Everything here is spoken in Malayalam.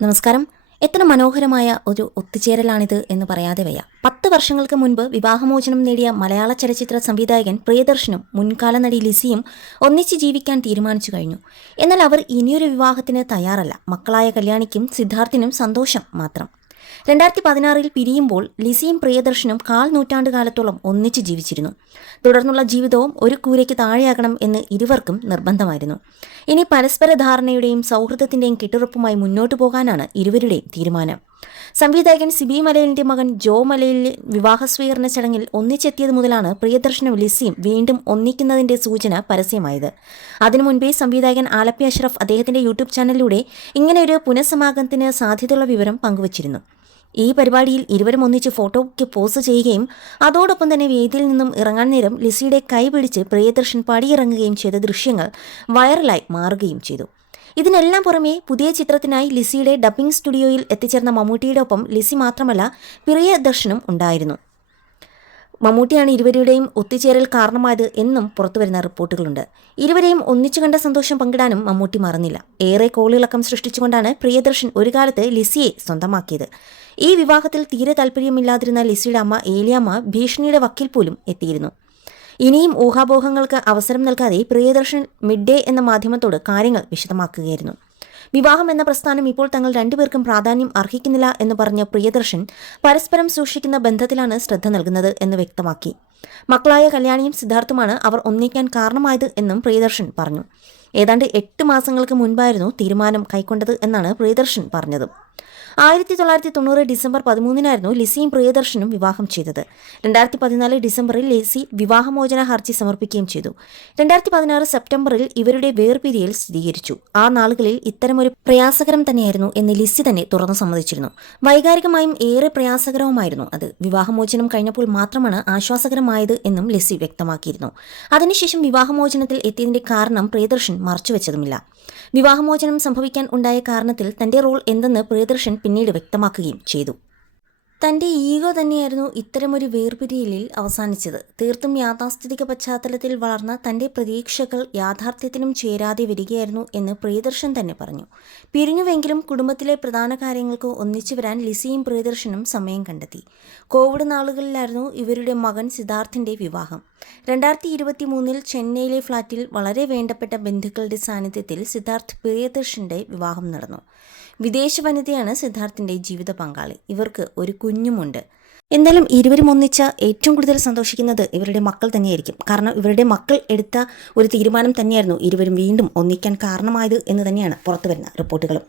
നമസ്കാരം. എത്ര മനോഹരമായ ഒരു ഒത്തുചേരലാണിത് എന്ന് പറയാതെ വയ്യ. 10 വർഷങ്ങൾക്ക് മുൻപ് വിവാഹമോചനം നേടിയ മലയാള ചലച്ചിത്ര സംവിധായകൻ പ്രിയദർശനും മുൻകാല നടി ലിസിയും ഒന്നിച്ച് ജീവിക്കാൻ തീരുമാനിച്ചു കഴിഞ്ഞു. എന്നാൽ അവർ ഇനിയൊരു വിവാഹത്തിന് തയ്യാറല്ല. മക്കളായ കല്യാണിക്കും സിദ്ധാർത്ഥിനും സന്തോഷം മാത്രം. 2016-ൽ പിരിയുമ്പോൾ ലിസിയും പ്രിയദർശനും 1/4 നൂറ്റാണ്ട് കാലത്തോളം ഒന്നിച്ച് ജീവിച്ചിരുന്നു. തുടർന്നുള്ള ജീവിതവും ഒരു കൂരയ്ക്ക് താഴെയാകണം എന്ന് ഇരുവർക്കും നിർബന്ധമായിരുന്നു. ഇനി പരസ്പര ധാരണയുടെയും സൗഹൃദത്തിന്റെയും കെട്ടുറപ്പുമായി മുന്നോട്ടു പോകാനാണ് ഇരുവരുടെയും തീരുമാനം. സംവിധായകൻ സിബി മലയിലിന്റെ മകൻ ജോ മലയിലിന്റെ വിവാഹ സ്വീകരണ ചടങ്ങിൽ ഒന്നിച്ചെത്തിയത് മുതലാണ് പ്രിയദർശനും ലിസിയും വീണ്ടും ഒന്നിക്കുന്നതിന്റെ സൂചന പരസ്യമായത്. അതിനു മുൻപേ സംവിധായകൻ ആലപ്പി അഷ്റഫ് അദ്ദേഹത്തിന്റെ യൂട്യൂബ് ചാനലിലൂടെ ഇങ്ങനെയൊരു പുനഃസമാഗമനത്തിന് സാധ്യതയുള്ള വിവരം പങ്കുവച്ചിരുന്നു. ഈ പരിപാടിയിൽ ഇരുവരും ഒന്നിച്ച് ഫോട്ടോയ്ക്ക് പോസ് ചെയ്യുകയും അതോടൊപ്പം തന്നെ വേദിയിൽ നിന്നും ഇറങ്ങാൻ നേരം ലിസിയുടെ കൈ പിടിച്ച് പ്രിയദർശൻ പടിയിറങ്ങുകയും ചെയ്ത ദൃശ്യങ്ങൾ വൈറലായി മാറുകയും ചെയ്തു. ഇതിനെല്ലാം പുറമെ പുതിയ ചിത്രത്തിനായി ലിസിയുടെ ഡബ്ബിംഗ് സ്റ്റുഡിയോയിൽ എത്തിച്ചേർന്ന മമ്മൂട്ടിയുടെ ഒപ്പം ലിസി മാത്രമല്ല പ്രിയദർശനും ഉണ്ടായിരുന്നു. മമ്മൂട്ടിയാണ് ഇരുവരുടെയും ഒത്തുചേരൽ കാരണമായത് എന്നും പുറത്തുവരുന്ന റിപ്പോർട്ടുകളുണ്ട്. ഇരുവരെയും ഒന്നിച്ചു കണ്ട സന്തോഷം പങ്കിടാനും മമ്മൂട്ടി മറന്നില്ല. ഏറെ കോളിളക്കം സൃഷ്ടിച്ചുകൊണ്ടാണ് പ്രിയദർശൻ ഒരു കാലത്ത് ലിസിയെ സ്വന്തമാക്കിയത്. ഈ വിവാഹത്തിൽ തീരെ താല്പര്യമില്ലാതിരുന്ന ലിസിയുടെ അമ്മ ഏലിയാമ്മ ഭീഷണിയുടെ വക്കിൽ പോലും എത്തിയിരുന്നു. ഇനിയും ഊഹാപോഹങ്ങൾക്ക് അവസരം നൽകാതെ പ്രിയദർശൻ മിഡ് ഡേ എന്ന മാധ്യമത്തോട് കാര്യങ്ങൾ വിശദമാക്കുകയായിരുന്നു. വിവാഹം എന്ന പ്രസ്ഥാനം ഇപ്പോൾ തങ്ങൾ രണ്ടുപേർക്കും പ്രാധാന്യം അർഹിക്കുന്നില്ല എന്ന് പറഞ്ഞ പ്രിയദർശൻ പരസ്പരം സൂക്ഷിക്കുന്ന ബന്ധത്തിലാണ് ശ്രദ്ധ നൽകുന്നത് എന്ന് വ്യക്തമാക്കി. മക്കളായ കല്യാണിയും സിദ്ധാർത്ഥുമാണ് അവർ ഒന്നിക്കാൻ കാരണമായത് എന്നും പ്രിയദർശൻ പറഞ്ഞു. ഏതാണ്ട് 8 മാസങ്ങൾക്ക് മുൻപായിരുന്നു തീരുമാനം കൈക്കൊണ്ടത് എന്നാണ് പ്രിയദർശൻ പറഞ്ഞത്. 1990 ഡിസംബർ 13-നായിരുന്നു ലിസിയും പ്രിയദർശനും വിവാഹം ചെയ്തത്. 2014 ഡിസംബറിൽ ലിസി വിവാഹമോചന ഹർജി സമർപ്പിക്കുകയും ചെയ്തു. 2016 സെപ്റ്റംബറിൽ ഇവരുടെ വേർപിരിയൽ സ്ഥിരീകരിച്ചു. ആ നാളുകളിൽ ഇത്തരമൊരു പ്രയാസകരം തന്നെയായിരുന്നു എന്ന് ലിസി തന്നെ തുറന്നു സമ്മതിച്ചിരുന്നു. വൈകാരികമായും ഏറെ പ്രയാസകരവുമായിരുന്നു അത്. വിവാഹമോചനം കഴിഞ്ഞപ്പോൾ മാത്രമാണ് ആശ്വാസകരമായത് എന്നും ലിസി വ്യക്തമാക്കിയിരുന്നു. അതിനുശേഷം വിവാഹമോചനത്തിൽ എത്തിയതിന്റെ കാരണം പ്രിയദർശൻ മറച്ചുവെച്ചതുമില്ല. വിവാഹമോചനം സംഭവിക്കാൻ ഉണ്ടായ കാരണത്തിൽ തന്റെ റോൾ എന്തെന്ന് പ്രിയദർശൻ പിന്നീട് വ്യക്തമാക്കുകയും ചെയ്തു. തന്റെ ഈഗോ തന്നെയായിരുന്നു ഇത്തരമൊരു വേർപിരിയലിൽ അവസാനിച്ചത്. തീർത്തും യാഥാസ്ഥിതിക പശ്ചാത്തലത്തിൽ വളർന്ന തന്റെ പ്രതീക്ഷകൾ യാഥാർത്ഥ്യത്തിനും ചേരാതെ വരികയായിരുന്നു എന്ന് പ്രിയദർശൻ തന്നെ പറഞ്ഞു. പിരിഞ്ഞുവെങ്കിലും കുടുംബത്തിലെ പ്രധാന കാര്യങ്ങൾക്ക് ഒന്നിച്ചു വരാൻ ലിസിയും പ്രിയദർശനും സമയം കണ്ടെത്തി. കോവിഡ് നാളുകളിലായിരുന്നു ഇവരുടെ മകൻ സിദ്ധാർത്ഥിന്റെ വിവാഹം. 2023-ൽ ചെന്നൈയിലെ ഫ്ളാറ്റിൽ വളരെ വേണ്ടപ്പെട്ട ബന്ധുക്കളുടെ സാന്നിധ്യത്തിൽ സിദ്ധാർത്ഥ് പ്രിയദർശന്റെ വിവാഹം നടന്നു. വിദേശ വനിതയാണ് സിദ്ധാർത്ഥിന്റെ ജീവിത പങ്കാളി. ഇവർക്ക് ഒരു കുഞ്ഞുമുണ്ട്. എന്തായാലും ഇരുവരും ഒന്നിച്ച ഏറ്റവും കൂടുതൽ സന്തോഷിക്കുന്നത് ഇവരുടെ മക്കൾ തന്നെയായിരിക്കും. കാരണം ഇവരുടെ മക്കൾ എടുത്ത ഒരു തീരുമാനം തന്നെയായിരുന്നു ഇരുവരും വീണ്ടും ഒന്നിക്കാൻ കാരണമായത് എന്ന് തന്നെയാണ് പുറത്തുവരുന്ന റിപ്പോർട്ടുകളും.